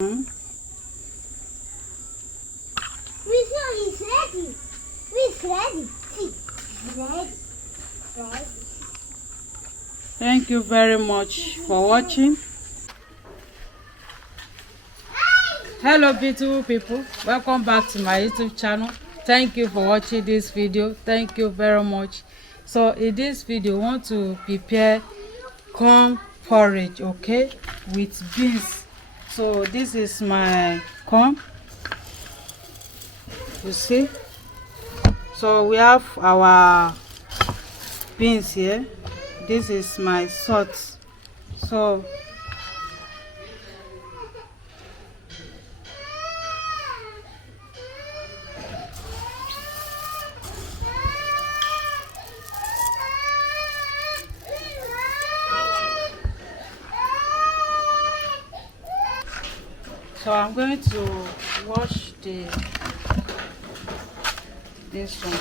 Hmm? He's ready. He's ready. See, ready. Ready. Thank you very much for watching. Hello beautiful people, welcome back to my YouTube channel. Thank you for watching this video. Thank you very much. So in this video I want to prepare corn porridge, okay, with beans. So this is my corn, you see. So we have our beans here. This is my salt. So I'm going to wash this one.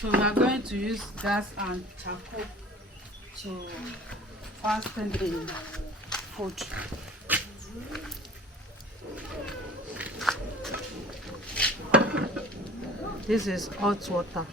So we are going to use gas and charcoal to fasten the food. This is hot water.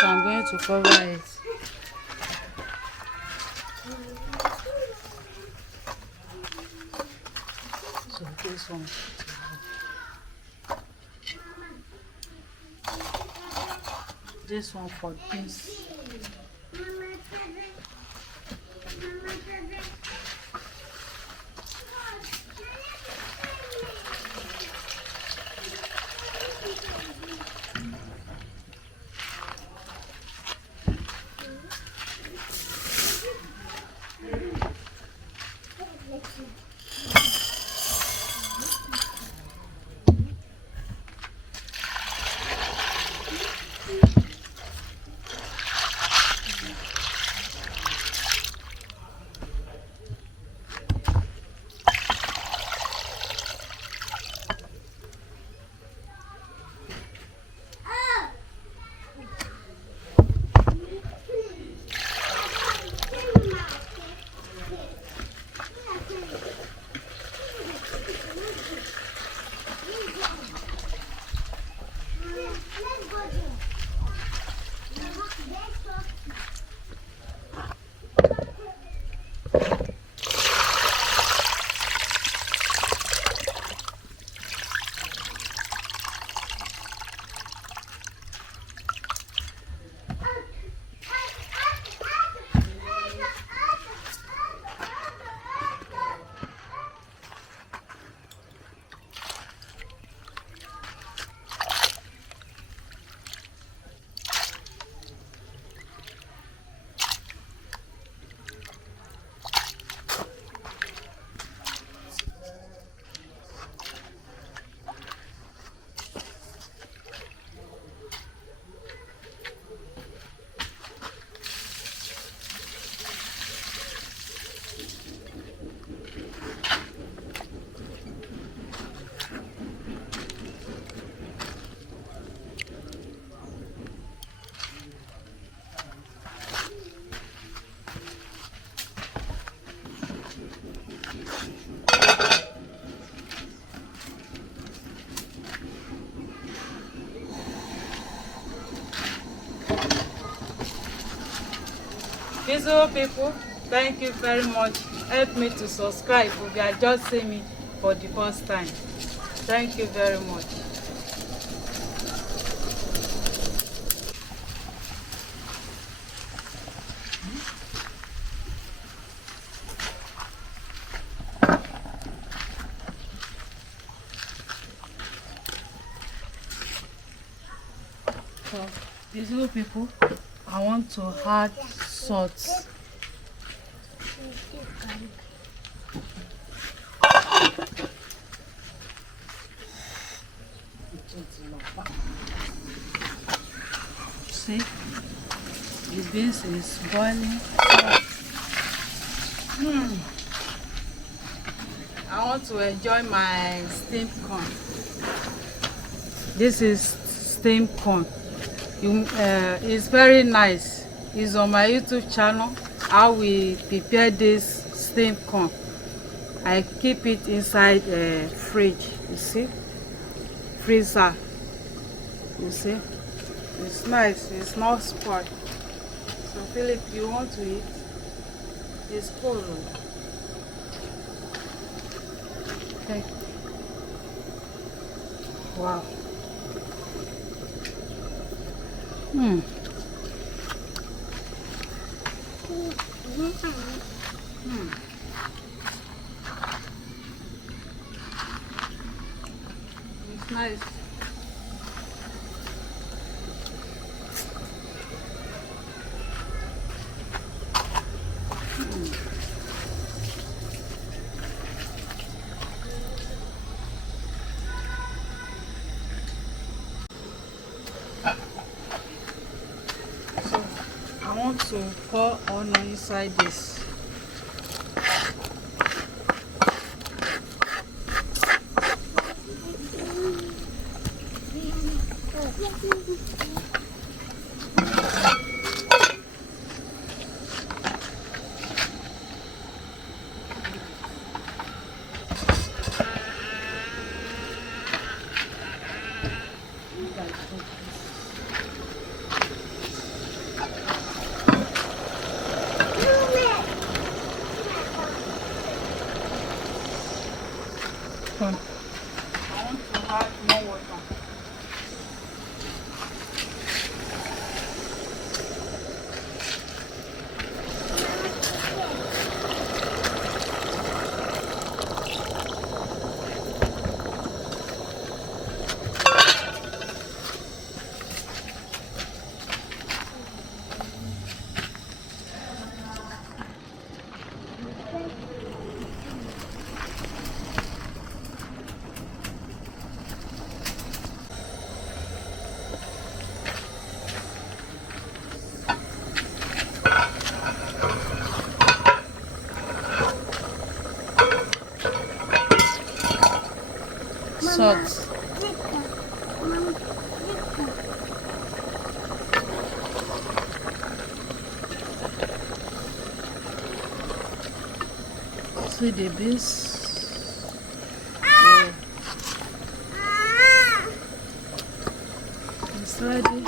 So I'm going to cover it. So this one. This one for this. Visual people, thank you very much. Help me to subscribe if you are just seeing me for the first time. Thank you very much. So, visual people, I want to add salt. See, the beans is boiling. I want to enjoy my steamed corn. This is steamed corn. It's very nice. It's on my YouTube channel. How we prepare this steamed corn. I keep it inside fridge. You see, freezer. You see, it's nice. It's not spoiled. So Philip, you want to eat? It's cold. Okay. Wow. It's nice. So I want to pour onion inside this. I want to add more water. Salt. See the beans. It's ready.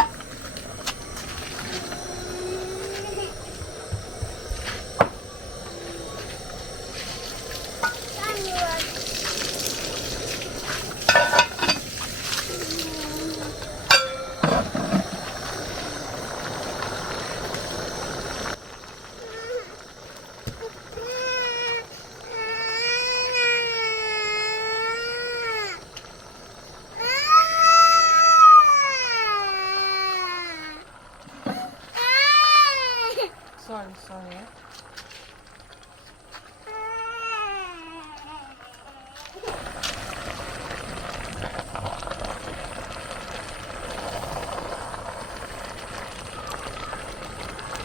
Sorry.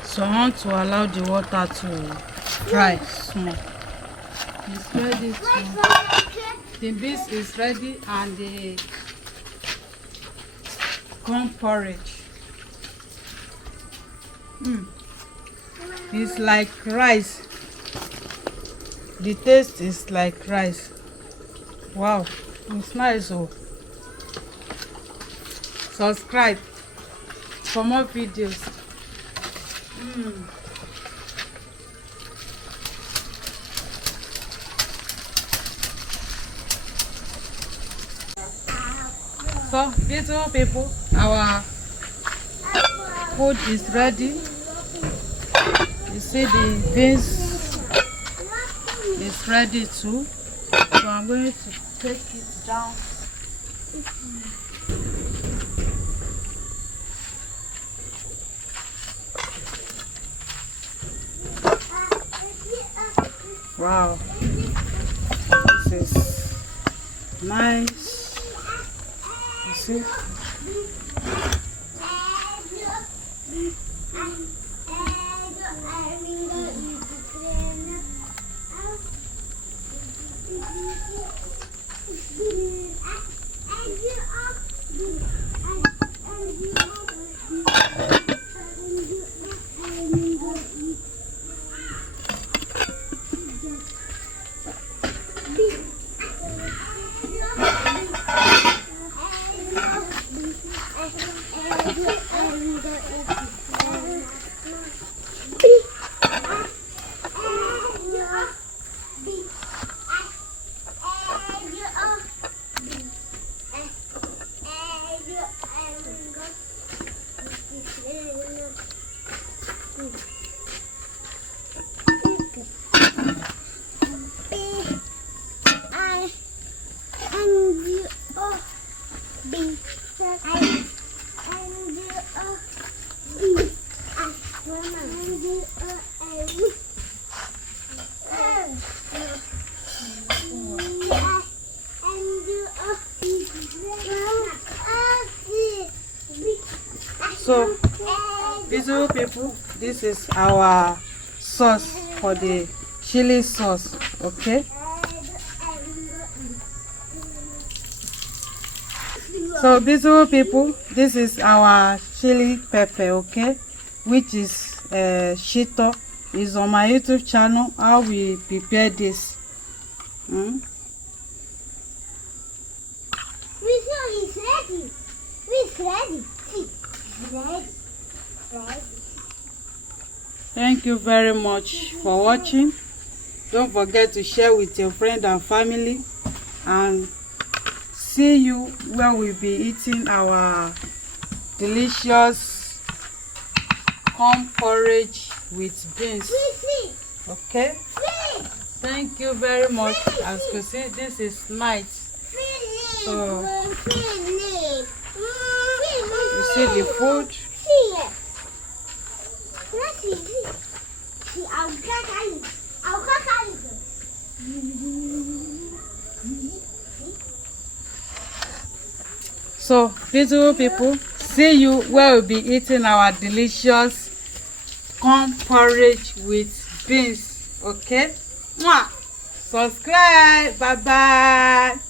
So I want to allow the water to dry small. It's ready to. The beans is ready and the corn porridge. It's like rice. The taste is like rice. Wow, it's nice. Oh, subscribe for more videos. So, beautiful people, our food is ready. You see the beans is ready too. So I'm going to take it down. Wow, this is nice. You see? So, beautiful people, this is our sauce for the chili sauce, okay? So, beautiful people, this is our chili pepper, okay? Which is shito. Is on my YouTube channel how we prepare this. It's ready. It's ready. Ready. Thank you very much for watching. Don't forget to share with your friend and family, and see you when we'll be eating our delicious corn porridge with beans. Okay, thank you very much. As you see, this is night. So you see the food. So, beautiful people, see you where we'll be eating our delicious corn porridge with beans. Okay? Mwah! Subscribe. Bye bye.